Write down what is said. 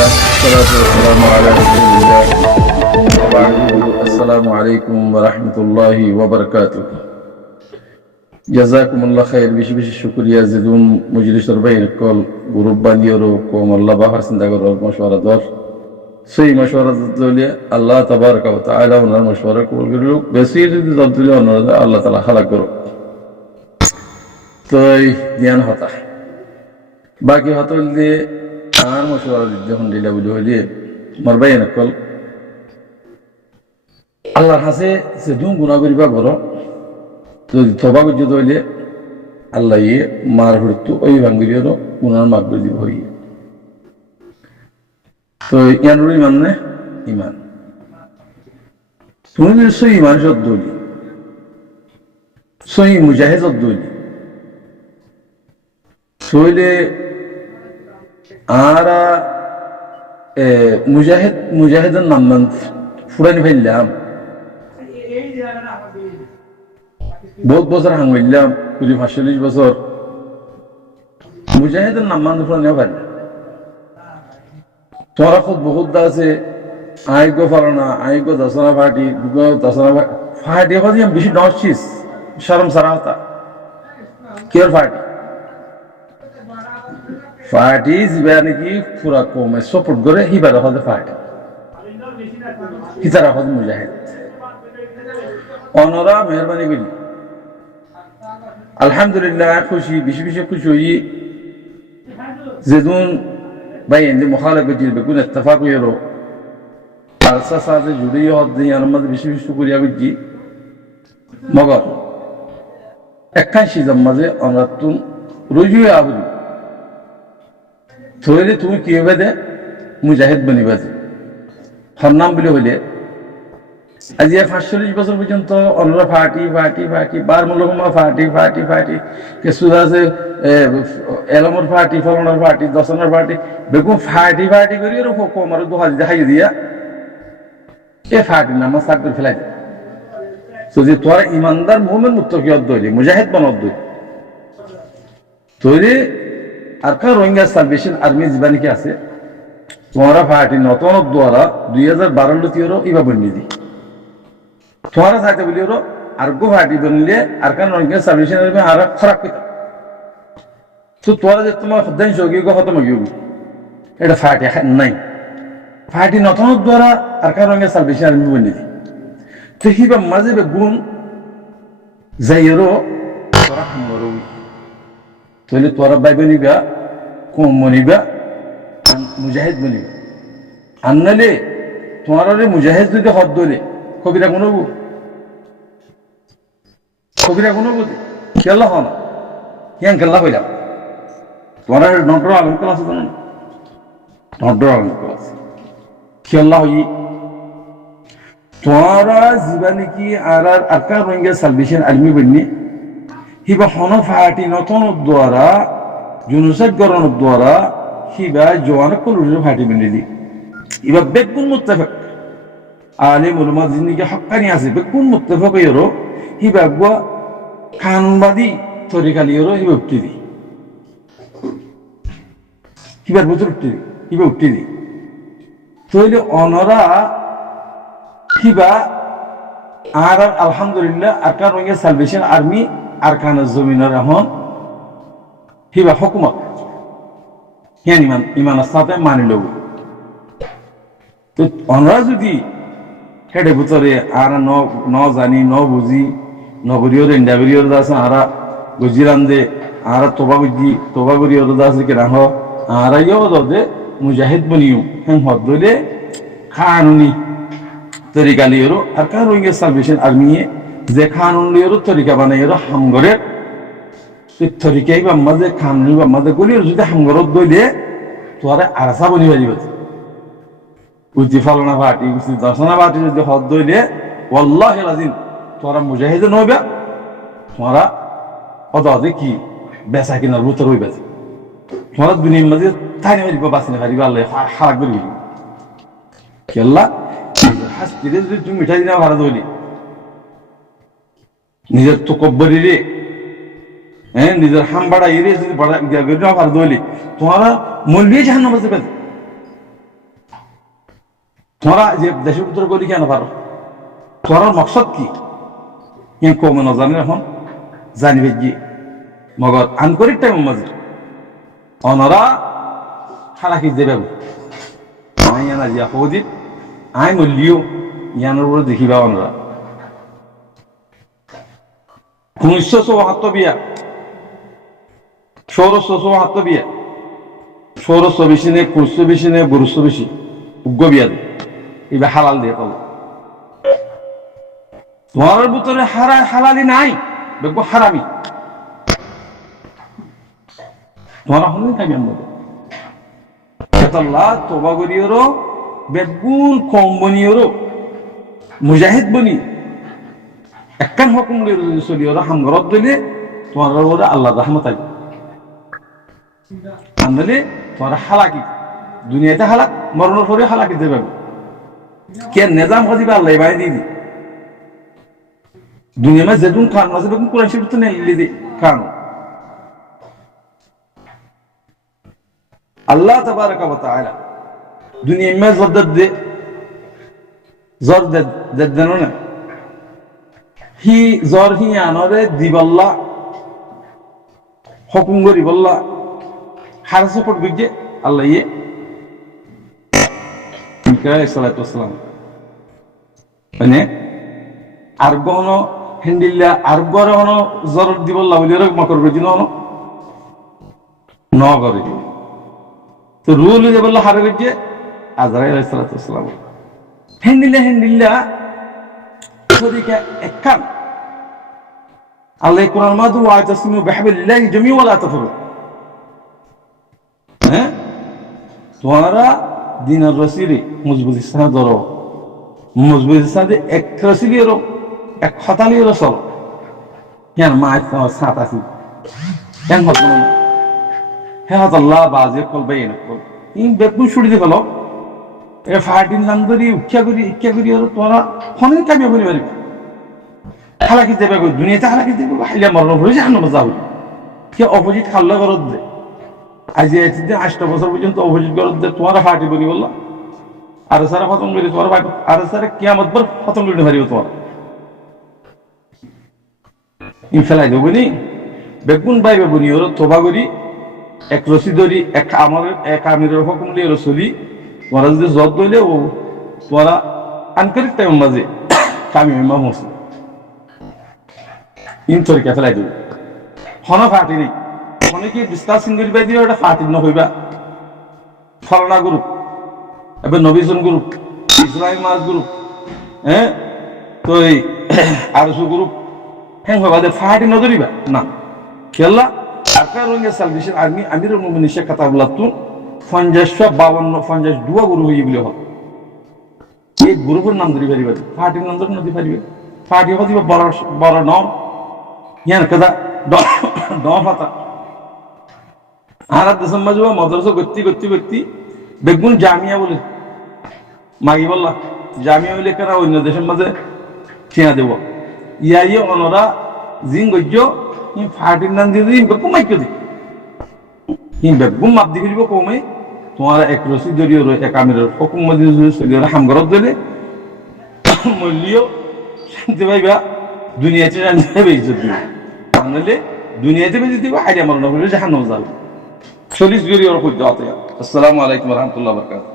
لله والصلاة والسلام على رسول الله وبعد السلام عليكم ورحمة الله وبركاته جزاكم الله خير বেশি বেশি শুকরিয়া জিদুন মজলিসের বাইরে কল গ্রুপ বানিয়েরো কোম আল্লাহ বাহার চিন্তা করার মশওয়ারা দর সেই মশওয়ারা দলে আল্লাহ তাবারক ওয়া তাআলা ওনার মশওয়ারা কবুল করুন বেশি যদি দলে ওনারা আল্লাহ তাআলা খালাক করুন তো জ্ঞান হতা বাকি হতল দিয়ে আর মশওয়ারা যখন দিলা বুঝে হইলে মারবাই না কল আল্লাহর হাসে সে দুম গুনাহ করিবা করো যদি তবা করতে হইলে আল্লাহ ইয়ে মার হইতো ওই ভাঙ্গিরিও গুনার মাফ করে দিব হই তো ইয়ানুর ইমান নে ইমান তুমি যদি সই ইমান সদ্দলি সই মুজাহিদ সদ্দলি সইলে আর মুজাহিদের নাম ফুরানি ফেললাম বহুত বছর হাঙ্গিলাম 45 বছর মুজাহিদের নাম মান ফুরানি পারি তোরা খুব বহুত আছে আইগ ফারানা আইগ দশনা পার্টি দশনা পার্টি এখন বেশি নচিস শরম সারা হতা কেয়ার পার্টি পার্টি যা নাকি পুরা কমে সাপোর্ট করে হিবার হতে পার্টি হিতারা হতে মুজাহিদ অনরা মেহরবানি করি আলহামদুলিল্লাহ খুশি বেশি বেশি খুশি হই যেদুন ভাই এনে মুখালাফত দিল বেগুন ইত্তেফাক হইলো আলসা সাথে জুড়ি হদ দিয়ে আর মধ্যে বেশি বেশি করিয়া বুঝি মগর একখান সিজাম মাঝে অনাতুন রুজুয়ে আবুলি থইলে তুমি কি হবে দে মুজাহিদ বনিবা দে হর নাম বলে হইলে আজ 45 বছর পর্যন্ত অন্যরা ফাটি ফাটি ফাটি বার মূলকমা ফাটি ফাটি ফাটি কিছু আছে এলমর ফাটি ফলনের ফাটি দশনের ফাটি বেগুন ফাটি ফাটি করি আর কোমার দুহাজ দেখাই দিয়া এ ফাটি নামা সাক করে ফেলাই তো যে তোরা ইমানদার মুমিন মুত্তাকি অদ্দইলি মুজাহিদ বনদ্দই তৈরি আর কার রোহিঙ্গা সালভেশন আর্মি জীবানী কি আছে তোমরা ফাটি নতুন দ্বারা 2012 তিরো ইবা বন্নি দি তোমরা সাথে বলিও আর গো ফাটি বনলে আর কার রোহিঙ্গা সালভেশন আর্মি আর খারাপ কিতা তো তোরা যে তোমার খদান যোগী গো খতম হইব এটা ফাটি নাই ফাটি নতুন দ্বারা আর কার রোহিঙ্গা সালভেশন আর্মি বন্নি দি তো হিবা মাঝে গুণ যাইরো তোরা হামরো তাহলে তোরা ভাই বনিবা কম বনিবা মুজাহিদ বনিবা আনলে তোমার মুজাহিদ যদি হদ ধরে কবিরা গুনবো খেলা হন কেন খেলা হইলাম তোমার নটর আলম ক্লাস আছে না নটর আলম ক্লাস খেলা হই তোরা জীবানি কি আর আকার রোহিঙ্গা সালভেশন আর্মি বন্নি হিবা হন ফাটি নতুন দ্বারা জুনুসাদ গরণ দ্বারা হিবা জওয়ান কলুর ফাটি বন্নি দি ইবা বেকুন মুত্তাফাক আলিম উলামা জিন্দিগি হক্কানি আছে বেকুন মুত্তাফাক ইরো হিবা গো খানবাদী তরিকালি ইরো হিবা উক্তি দি হিবার বুঝুর উক্তি দি তইলে অনরা হিবা আর আলহামদুলিল্লাহ আরকান রোহিঙ্গা সালভেশন আর্মি আরকানের জমিনের এখন হিবা হুকুমত হ্যাঁ ইমানের সাথে মানি লব তো আমরা যদি হেডে ভিতরে আর ন জানি ন বুঝি নগরীয় ইন্ডাগরীয় আছে আর গুজিরান দে আর তোবা গরিয় আছে কেনা হ আর দে মুজাহিদ বনিও হ্যাঁ হদ দলে খানুনি তরিকা লিয়েরো আর কার রোহিঙ্গা সালভেশন আর্মি যে খানুন লিয়েরো তরিকা বানাইরো হামগরের তরিকাই বা মাঝে খানুনি বা মাঝে গলির যদি হামগরত দইলে তোরা আরসা বনি বাজিব উতি ফালনা ফাটি উতি দশনা ফাটি যদি হদ দইলে ওয়াল্লাহি লাজিম তোরা মুজাহিদ নইবা তোরা অদাদে কি বেচা কিনার ভিতর হইবা তোরা দুনিয়ার মাঝে তাইনে পারিবা বাঁচিনে পারিবা আল্লাহ হারাক করে দিল কেল্লা হাসতিরে যদি তুমি মিঠাই দিনা ভাড়া দইলি নিজের তো কব্বরি রে হ্যাঁ নিজের হাম বাড়া এরিয়ে যদি ভাড়া ভাড়া দইলি তোমারা মূল্যই জাহান্নামে যাবে তোমরা যে দেশের ভিতরে করি কেন পারো, তোমার মকসদ কি কমে না জানে এখন জানিবে কি মগর আনকরিক টাইম মাঝে অনরা খারাকি দেবে আমি জানা যে অপোজিট আই মূল্য ইয়ানোর উপরে দেখিবা অনরা 1974 বিয়া 1674 বিয়া 1600 বেশি নেই 500 বেশি নেই 1200 বেশি উগ্র বিয়া এবার হালাল দিয়ে পাবো তোমার ভিতরে হালালি নাই দেখবো হারামি তোমার হলেই থাকি আমরা আল্লাহ তোবা করিওরও বেগুন কম বনিওরও মুজাহিদ বনি একখান হুকুম লইলে চলিওরও হামগরত দিলে তোমার ওরা আল্লাহ রহমত আইবে আনলে তোমার হালাকি দুনিয়াতে হালাক মরণের পরে হালাকি দেবে কে নিজাম খাদিবা আল্লাহ বাই দিয়ে দি दुनिया में जदून खान वैसे बेगुन कुरान शरीफ तो नहीं ले दे खान अल्लाह तबारक व तआला दुनिया में ज़र देनो ना ही ज़र ही आनोरे दिबल्ला हुकुम गरी बल्ला हर सपोर्ट बिजे अल्लाह ये इनका सलातो सलाम बने आर्गोनो हिंदिल्ला आर्गोरे होनो जरूर दिबल्ला बोलियो मकर बेजिनो होनो नौ करे तो रूल दिबल्ला हारे बेजे आजराइल अलैहिस्सलातु वस्सलाम हिंदिल्ला तरीका एककान अल्लाह कुरान मा दु वातसिमु बिहबिल्लाहि जमी वला तफरु हैं तुम्हारा दिन रसीरी मजबूत इस्सा दरो मजबूत इस्सा दे एक रसीरी रो এক খতালির রসল কেন মাছ সাত আছে কেন হতো হে আল্লাহ বাজে কল বাইন কল ইন বেকুন ছুড়ি দি ফেলো এ ফাটিন নাম করি উচ্চা করি আর তোরা ফোনে কামিয়ে বলি পারবি হালাকি দেবে কই দুনিয়াতে হালাকি দেবে হাইলা মরণ হয়ে জানো মজা হই কে অপোজিট খাল্লা করত দে আজ এতে 8 বছর পর্যন্ত অপোজিট করত দে তোরা ফাটি বলি বললা আর সারা খতম করি তোরা ফাটি আর সারা কিয়ামত পর খতম করে হারিও তোরা ইনফেলাই দেবনি বেগুন বাইবে বনি ওর তোবা করি এক রসি ধরি এক আমাদের এক আমিরের হুকুম লিয়ে রসলি তোরা যদি জব দইলে ও তোরা আনকারিক টাইম মাঝে কামি ইমাম হোসেন ইন তরিকা ফেলাই দেব হন ফাটি নেই মনে কি বিস্তার সিঙ্গির বাই দিয়ে ওটা ফাটি ন হইবা ফলনা গ্রুপ এবার নবীজন গ্রুপ ইসরাইল মাস গ্রুপ হ্যাঁ তো এই আরসু গ্রুপ হ্যাঁ বাদে ফাটি নজরিবা না খেলা আকার রঙের সালভেশন আর্মি আমিরুল মুমিনিন শেখ কাতাবুল্লাহ 52 গুরু হই বলে হয় এই গ্রুপের নাম ধরি পারিবা ফাটি নাম ধরি নদী পারিবে ফাটি হদিবা বড় বড় নাম ইয়ান কদা দ ফাতা আর দেশম মাজুবা মাদ্রাসা গতি বেগুন জামিয়া বলে মাগি বললা জামিয়া বলে কেন অন্য দেশের মাঝে ঠিয়া দেব ইয়াই অনরা জিং গজ্য ই ফাটির নাম দিয়ে দিন বেগুম মাইকে দি ই বেগুম মাপ দি ফেলিব কমে তোমার এক রসি জড়িয়ে রয়ে এক আমিরের হুকুম মধ্যে চলিয়ে হামগরত দিলে মূল্য শান্তি পাইবা দুনিয়াতে শান্তি পাইবে ইজ্জত দিবে তাহলে দুনিয়াতে বেঁচে দিবা আইডিয়া মারণ হলে জাহান্নাম যাবে 40 গরি ওর কই দাও আসসালামু আলাইকুম ওয়া রাহমাতুল্লাহি ওয়া বারাকাতুহু